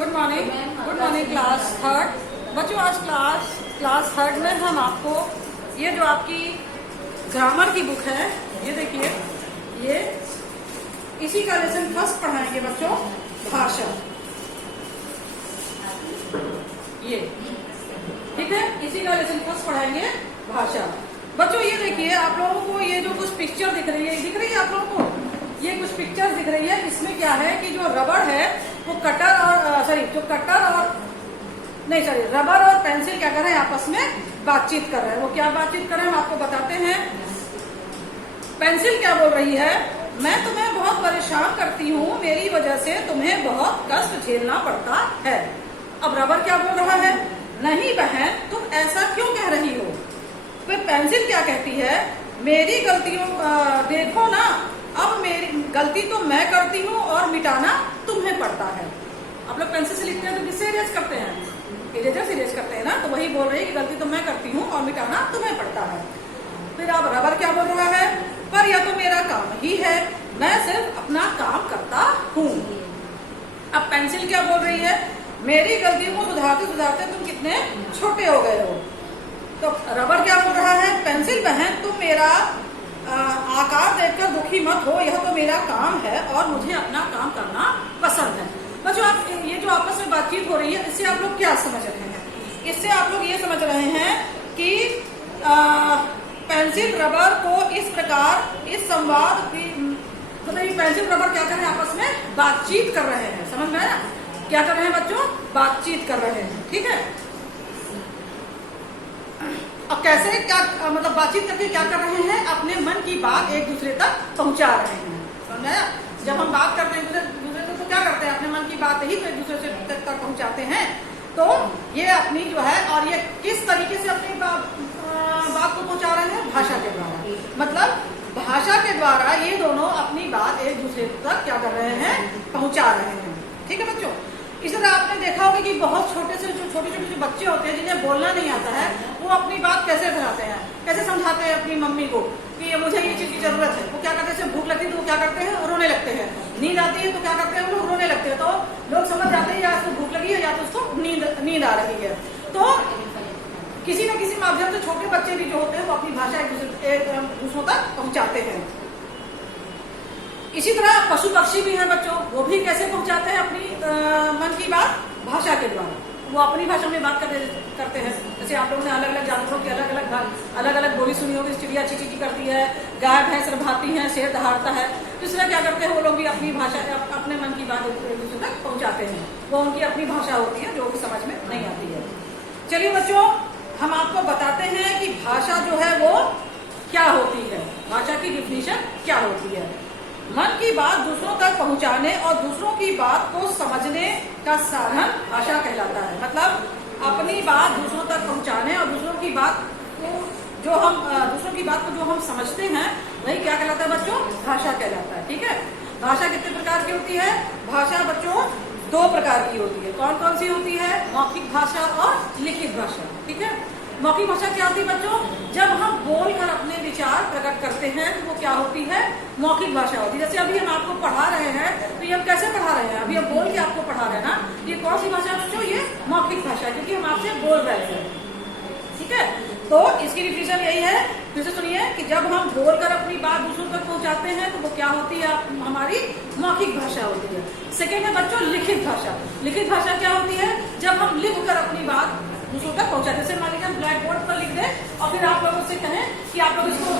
Good morning class third. बच्चों आज class third में हम आपको ये जो आपकी ग्रामर की बुक है, ये देखिए, ये इसी का लेसन फर्स्ट पढ़ाएंगे बच्चों, भाषा। ये ठीक है, इसी का लेसन फर्स्ट पढ़ाएंगे, भाषा। बच्चों ये देखिए, आप लोगों को ये जो कुछ पिक्चर दिख रही है आप लोगों को, ये कुछ पिक्चर दिख रही है। इसमें क्या है कि जो रबड़ है वो रबर और पेंसिल क्या कर रहे हैं, आपस में बातचीत कर रहे हैं। वो क्या बातचीत कर रहे हैं हम आपको बताते हैं। पेंसिल क्या बोल रही है, मैं तुम्हें बहुत परेशान करती हूँ, मेरी वजह से तुम्हें बहुत कष्ट झेलना पड़ता है। अब रबर क्या बोल रहा है, नहीं बहन तुम ऐसा क्यों कह रही हो। फिर पेंसिल क्या कहती है, मेरी गलतियों देखो ना, अब मेरी गलती तो मैं करती हूँ और मिटाना तुम्हें पड़ता है। आप लोग पेंसिल से लिखते हैं तो किससे इरेज करते हैं, इरेजर से इरेज करते हैं ना। तो वही बोल रही है कि गलती तो मैं करती हूँ और मिटाना तुम्हें पड़ता है। फिर अब रबर क्या बोल रहा है, पर यह तो मेरा काम ही है, मैं सिर्फ अपना काम करता हूँ। अब पेंसिल क्या बोल रही है, मेरी गलतियों को सुधारते सुधारते तुम कितने छोटे हो गए हो। तो रबर क्या बोल रहा है, पेंसिल बहन तुम मेरा आकार देखकर दुखी मत हो, यह तो मेरा काम है और मुझे अपना काम करना पसंद है। बच्चों आप ये जो आपस में बातचीत हो रही है, इससे आप लोग क्या समझ रहे हैं, इससे आप लोग ये समझ रहे हैं कि पेंसिल रबर को इस प्रकार इस संवाद की, मतलब पेंसिल रबर क्या कर रहे हैं, आपस में बातचीत कर रहे हैं। समझ में आया, क्या कर रहे हैं बच्चों, बातचीत कर रहे हैं। ठीक है, अब कैसे क्या मतलब बातचीत करके क्या कर रहे हैं, अपने मन की बात एक दूसरे तक पहुंचा रहे हैं। समझ आया, जब हम बात करते हैं दूसरे से तो क्या करते हैं, अपने मन की बात ही तो एक दूसरे से तक पहुंचाते हैं। तो ये अपनी जो है, और ये किस तरीके से अपनी बात को पहुंचा रहे हैं, भाषा के द्वारा। मतलब भाषा के द्वारा ये दोनों अपनी बात एक दूसरे तक क्या कर रहे हैं, पहुंचा रहे हैं। ठीक है बच्चों, इस तरह आपने देखा होगा कि बहुत छोटे छोटे जो बच्चे होते हैं जिन्हें बोलना नहीं आता है, वो अपनी बात कैसे फैलाते हैं, कैसे समझाते हैं अपनी मम्मी को कि मुझे ये चीज की जरूरत है। वो क्या करते हैं, भूख लगती है तो वो क्या करते हैं, रोने लगते हैं। नींद आती है तो क्या करते हैं, वो लोग रोने लगते हैं। तो लोग समझ जाते हैं या उसको भूख लगी है या तो उसको नींद आ रही है। तो किसी न किसी माध्यम से छोटे बच्चे भी जो होते हैं वो अपनी भाषा एक दूसरों तक पहुंचाते हैं। इसी तरह पशु पक्षी भी हैं बच्चों, वो भी कैसे पहुंचाते हैं अपनी मन की बात, भाषा के द्वारा। वो अपनी भाषा में बात करते हैं। जैसे आप लोगों ने अलग अलग जानवरों की अलग अलग बोली सुनी होगी, चिड़िया चीची करती है, गाय भैंस रभाती है, शेर दहाड़ता है। तो इस तरह क्या करते हैं, वो लोग भी अपनी भाषा, अपने मन की बात एक दूसरे तक पहुंचाते हैं। वो उनकी अपनी भाषा होती है जो भी समझ में नहीं आती है। चलिए बच्चों, हम आपको बताते हैं कि भाषा जो है वो क्या होती है, भाषा की डिफिनीशन क्या होती है। मन की बात दूसरों तक पहुंचाने और दूसरों की बात को समझने का साधन भाषा कहलाता है। मतलब अपनी बात दूसरों तक पहुंचाने और दूसरों की बात को जो हम समझते हैं, वही क्या कहलाता है बच्चों, भाषा कहलाता है। ठीक है, भाषा कितने प्रकार की होती है, भाषा बच्चों 2 प्रकार की होती है। कौन कौन सी होती है, मौखिक भाषा और लिखित भाषा। ठीक है, मौखिक भाषा क्या होती है बच्चों, जब हम बोलकर अपने विचार प्रकट करते हैं तो वो क्या होती है, मौखिक भाषा होती है। जैसे अभी हम आपको पढ़ा रहे हैं, तो ये हम कैसे पढ़ा रहे हैं, अभी हम बोल के आपको पढ़ा रहे हैं ना, ये कौन सी भाषा है बच्चों, ये मौखिक भाषा है, क्योंकि हम आपसे बोल रहे हैं। ठीक है, तो इसकी डिफिनीशन यही है, फिर से सुनिए, कि जब हम बोलकर अपनी बात दूसरों तक पहुंचाते हैं तो वो क्या होती है, हमारी मौखिक भाषा होती है। सेकेंड है बच्चों लिखित भाषा। लिखित भाषा क्या होती है, जब हम लिख कर अपनी बात दूसरों तक पहुंचाते हैं। जैसे मान लीजिए हम ब्लैक बोर्ड पर लिख दें और फिर आप लोगों से कहें कि आप लोग इसको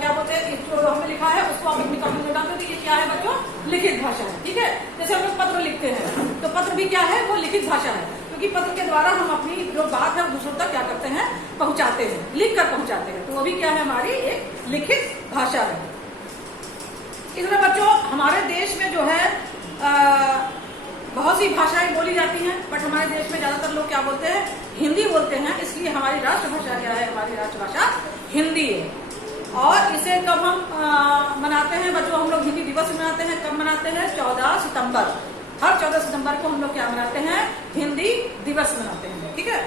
क्या बोलते हैं, जो हमने लिखा है उसको आप अपनी कॉपी में डालते हैं, तो ये क्या है बच्चों, लिखित भाषा है। ठीक है, जैसे हम लोग पत्र लिखते हैं तो पत्र भी क्या है, वो लिखित भाषा है, क्योंकि पत्र के द्वारा हम अपनी जो बात है दूसरों तक क्या करते हैं, पहुंचाते हैं, लिख कर पहुंचाते हैं। तो वो भी क्या है, हमारी एक लिखित भाषा है। इसमें बच्चों हमारे देश में जो है बहुत सी भाषाएं बोली जाती हैं, बट हमारे देश में ज्यादातर लोग क्या बोलते हैं, हिंदी बोलते हैं। इसलिए हमारी राष्ट्रभाषा क्या है, हमारी राष्ट्रभाषा हिंदी है। और इसे कब हम मनाते हैं बच्चों, हम लोग हिंदी दिवस मनाते हैं। कब मनाते हैं, 14 सितंबर। हर 14 सितंबर को हम लोग क्या मनाते हैं, हिंदी दिवस मनाते हैं। ठीक है,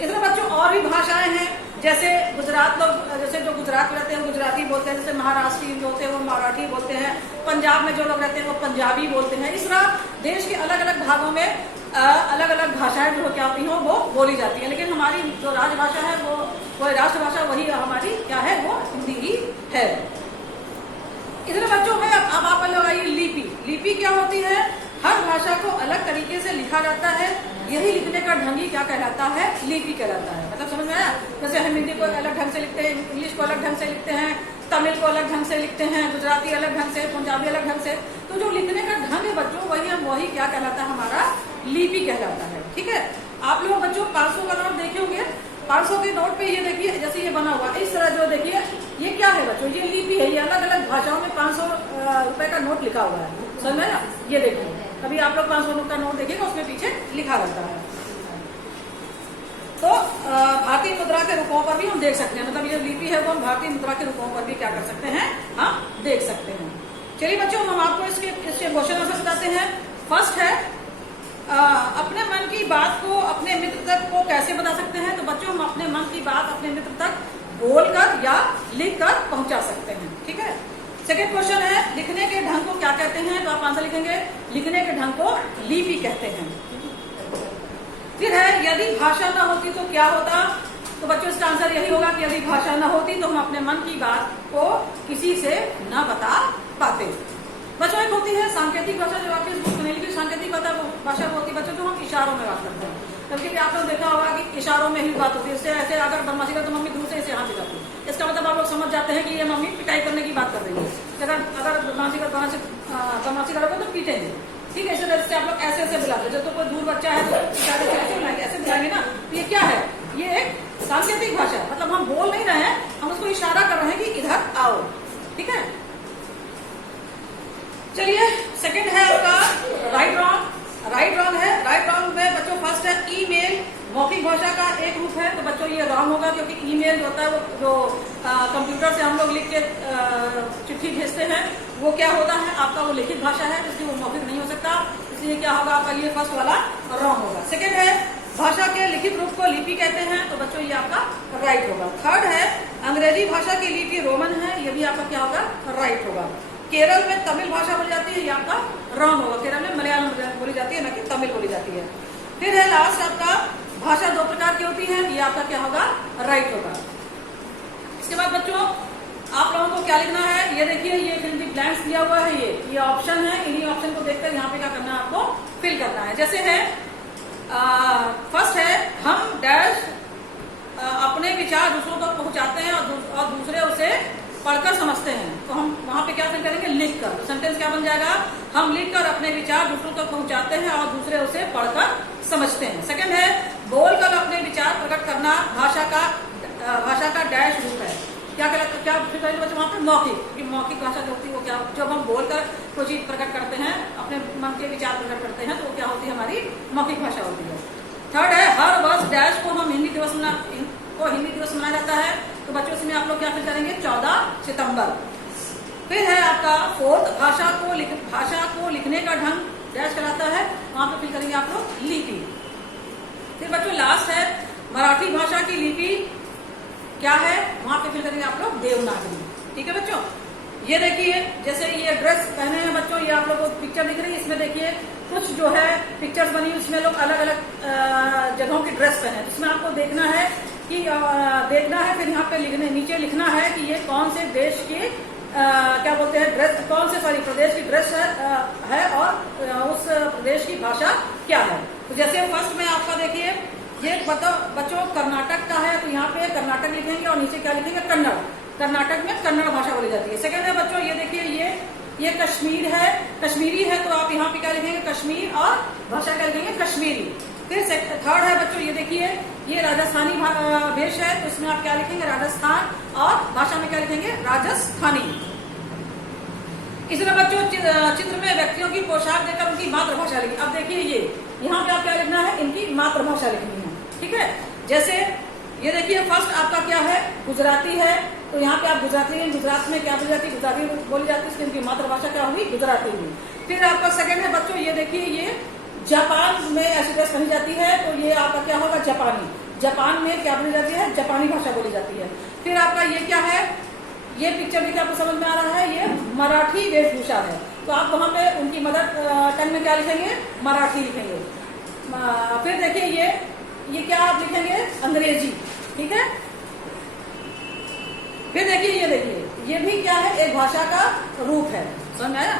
इसमें बच्चों और भी भाषाएं हैं, जैसे गुजरात लोग, जैसे जो गुजरात में रहते हैं गुजराती बोलते हैं, जैसे महाराष्ट्री जो होते हैं वो मराठी बोलते हैं, पंजाब में जो लोग रहते हैं वो पंजाबी बोलते हैं। इस तरह देश के अलग अलग भागों में अलग अलग भाषाएं जो क्या होती हैं वो बोली जाती है, लेकिन हमारी जो राजभाषा है वो राष्ट्रभाषा वही हमारी क्या है, वो हिंदी ही है। इधर बच्चों में अब आप लोग आइए लिपि। लिपि क्या होती है? हर भाषा को अलग तरीके से लिखा जाता है, यही लिखने का ढंग ही क्या कहलाता है, लिपि कहलाता है। मतलब समझ में आया? जैसे हम हिंदी को अलग ढंग से लिखते हैं, इंग्लिश को अलग ढंग से लिखते हैं, तमिल को अलग ढंग से लिखते हैं, गुजराती अलग ढंग से, पंजाबी अलग ढंग से। तो जो लिखने का ढंग है बच्चों वही क्या कहलाता है, हमारा लिपि कहलाता है। ठीक है, आप लोग बच्चों 500 का नोट देखे होंगे। 500 के नोट पे ये देखिए, जैसे ये बना हुआ इस तरह, जो देखिए ये क्या है बच्चों, ये लिपि है। ये अलग अलग भाषाओं में 500 रुपए का नोट लिखा हुआ है, समझ में ना? ये देखिए, अभी आप लोग 500 का नोट देखिएगा, उसमें पीछे लिखा रहता है। तो भारतीय मुद्रा के रूपों पर भी हम देख सकते हैं, मतलब ये लिपि है वो हम भारतीय मुद्रा के रूपों पर भी क्या कर सकते हैं, हम देख सकते हैं। चलिए बच्चों, हम आपको इसके क्वेश्चन आंसर बताते हैं। फर्स्ट है अपने मन की बात को अपने मित्र तक को कैसे बता सकते हैं? तो बच्चों, हम अपने मन की बात अपने मित्र तक बोलकर या लिखकर पहुंचा सकते हैं। ठीक है। सेकेंड क्वेश्चन है लिखने के ढंग को क्या कहते हैं? तो आप आंसर लिखेंगे, लिखने के ढंग को लिपि कहते हैं। फिर है यदि भाषा न होती तो क्या होता? तो बच्चों, इसका आंसर यही होगा कि यदि भाषा न होती तो हम अपने मन की बात को किसी से न बता पाते। बच्चों, एक होती है सांकेतिक भाषा, जो आपकी बुक में लिखी सांकेतिक भाषा होती है बच्चों, जो हम इशारों में बात करते हैं। क्योंकि आप लोग देखा होगा कि इशारों में ही बात होती है। इससे ऐसे अगर बदमाशी कर तो मम्मी दूर से इसे हाथ दिखाती है, इसका मतलब आप लोग समझ जाते हैं कि ये मम्मी पिटाई करने की बात कर रही है। अगर बदमाशी करोगे तो पीटेंगे। ठीक है, इस तरह से आप लोग ऐसे ऐसे बुलाते हैं। जब तो कोई दूर बच्चा है तो इशारे से ऐसे बुलाएंगे, ऐसे बुलाएंगे ना। तो ये क्या है? ये एक सांकेतिक भाषा है, मतलब हम बोल नहीं रहे हैं, हम उसको इशारा कर रहे हैं कि इधर आओ। ठीक है। चलिए, सेकंड है आपका राइट रॉन्ग। राइट रॉन्ग है, राइट रॉन्ग में बच्चों फर्स्ट है ईमेल मौखिक भाषा का एक रूप है। तो बच्चों ये रॉन्ग होगा, क्योंकि ईमेल जो होता है वो जो कंप्यूटर से हम लोग लिख के चिट्ठी भेजते हैं वो क्या होता है, आपका वो लिखित भाषा है, इसलिए वो मौखिक नहीं हो सकता। इसलिए क्या होगा आपका, ये फर्स्ट वाला रॉन्ग होगा। सेकेंड है भाषा के लिखित रूप को लिपि कहते हैं। तो बच्चों ये आपका राइट होगा। थर्ड है अंग्रेजी भाषा की लिपि रोमन है, ये भी आपका क्या होगा, राइट होगा। केरल में तमिल भाषा बोली जाती है, ये आपका रॉन्ग होगा। केरल में मलयालम बोली जाती है, ना कि तमिल बोली जाती है। फिर है लास्ट आपका भाषा दो प्रकार की होती है, ये आपका क्या होगा, राइट होगा। इसके बाद बच्चों आप लोगों को क्या लिखना है, ये देखिए, ये फिल द ब्लैंक्स दिया हुआ है, ये ऑप्शन है। इन्हीं ऑप्शन को देखकर यहाँ पे क्या करना है, आपको फिल करना है। जैसे है फर्स्ट है हम डैश अपने विचार दूसरों तक पहुंचाते हैं और दूसरे उसे पढ़कर समझते हैं। तो हम वहां पे क्या करेंगे, लिख कर। तो सेंटेंस क्या बन जाएगा, हम लिखकर अपने विचार दूसरों तक पहुंचाते हैं और दूसरे उसे पढ़कर समझते हैं। सेकंड है बोलकर अपने विचार प्रकट करना भाषा का डैश रूप है। क्या बच्चों वहां पर मौखिक, क्योंकि मौखिक भाषा जो होती है वो क्या, जब हम बोलकर कोई चीज प्रकट करते हैं, अपने मन के विचार प्रकट करते हैं, तो वो क्या होती है, हमारी मौखिक भाषा होती है। थर्ड है हर वर्ष डैश को हम हिंदी दिवस मनाया जाता है। तो बच्चों इसमें आप लोग क्या फिल करेंगे, 14 सितंबर। फिर है आपका फोर्थ भाषा को लिखने का ढंग डैश कहलाता है, वहां पे फिल करेंगे आप लोग लिपि। फिर बच्चों लास्ट है मराठी भाषा की लिपि क्या है, वहां पे फिल करेंगे आप लोग देवनागरी। ठीक है बच्चों, ये देखिए जैसे ये ड्रेस पहने हैं बच्चों, ये आप लोगों को पिक्चर दिख रही है, इसमें देखिए कुछ जो है पिक्चर्स बनी, उसमें लोग अलग अलग जगहों की ड्रेस पहने। इसमें आपको देखना है फिर यहाँ पे नीचे लिखना है कि ये कौन से देश की क्या बोलते हैं ड्रेस, प्रदेश की ड्रेस है और उस प्रदेश की भाषा क्या है। तो जैसे फर्स्ट में आपका देखिए ये बच्चों कर्नाटक का है, तो यहाँ पे कर्नाटक लिखेंगे और नीचे क्या लिखेंगे, कन्नड़। कर्नाटक में कन्नड़ भाषा बोली जाती है। सेकंड है बच्चों, ये देखिए ये कश्मीर है, कश्मीरी है, तो आप यहाँ पे क्या लिखेंगे, कश्मीर, और भाषा क्या लिखेंगे, कश्मीरी। फिर थर्ड है बच्चों, ये देखिए ये राजस्थानी वेश है, तो इसमें आप क्या लिखेंगे, राजस्थान, और भाषा में क्या लिखेंगे, राजस्थानी। इस तरह बच्चों चित्र में व्यक्तियों की पोशाक देकर उनकी मातृभाषा लिखी। अब देखिए ये यहाँ पे आप क्या लिखना है, इनकी मातृभाषा लिखनी है। ठीक है, जैसे ये देखिए फर्स्ट आपका क्या है, गुजराती है, तो यहाँ पे आप गुजराती, गुजरात में क्या बोली जाती है, गुजराती बोली जाती है, इनकी मातृभाषा क्या होगी, गुजराती हुई। फिर आपका सेकंड है बच्चों, ये देखिए ये जापान में ऐसी ड्रेस पहनी जाती है, तो ये आपका क्या होगा, जापानी। जापान में क्या बोली जाती है, जापानी भाषा बोली जाती है। फिर आपका ये क्या है, ये पिक्चर भी आपको समझ में आ रहा है, ये मराठी वेशभूषा है, तो आप वहां पे उनकी मदर टंग में क्या लिखेंगे, मराठी लिखेंगे। फिर देखिए ये क्या आप लिखेंगे, अंग्रेजी, ठीक है। फिर देखिए ये भी क्या है, एक भाषा का रूप है, समझ में आया।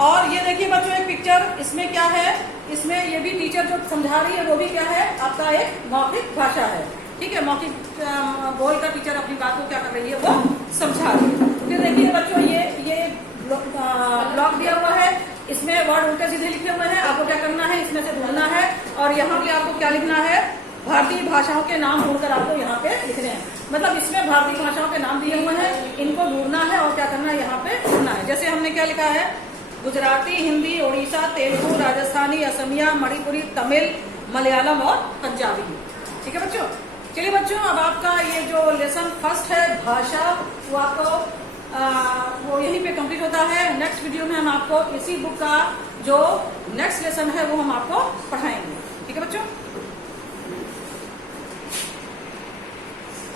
और ये देखिए बच्चों एक पिक्चर, इसमें क्या है, इसमें ये भी टीचर जो समझा रही है वो भी क्या है, आपका एक मौखिक भाषा है, ठीक है। मौखिक बोल का टीचर अपनी बात को क्या कर रही है, वो समझा रही है। फिर देखिए बच्चों ये ब्लॉक दिया हुआ है, इसमें वर्ड उल्टे सीधे लिखे हुए हैं, आपको क्या करना है, इसमें से ढूंढना है। और यहाँ पे आपको क्या लिखना है, भारतीय भाषाओं के नाम ढूंढकर आपको यहाँ पे लिखने हैं। मतलब इसमें भारतीय भाषाओं के नाम दिए हुए हैं, इनको ढूंढना है और क्या करना है, यहाँ पे ढूंढना है। जैसे हमने क्या लिखा है, गुजराती, हिंदी, उड़ीसा, तेलुगु, राजस्थानी, असमिया, मणिपुरी, तमिल, मलयालम और पंजाबी, ठीक है बच्चों। चलिए बच्चों, अब आपका ये जो लेसन फर्स्ट है भाषा, वो आपको वो यहीं पे कंप्लीट होता है। नेक्स्ट वीडियो में हम आपको इसी बुक का जो नेक्स्ट लेसन है वो हम आपको पढ़ाएंगे, ठीक है बच्चों।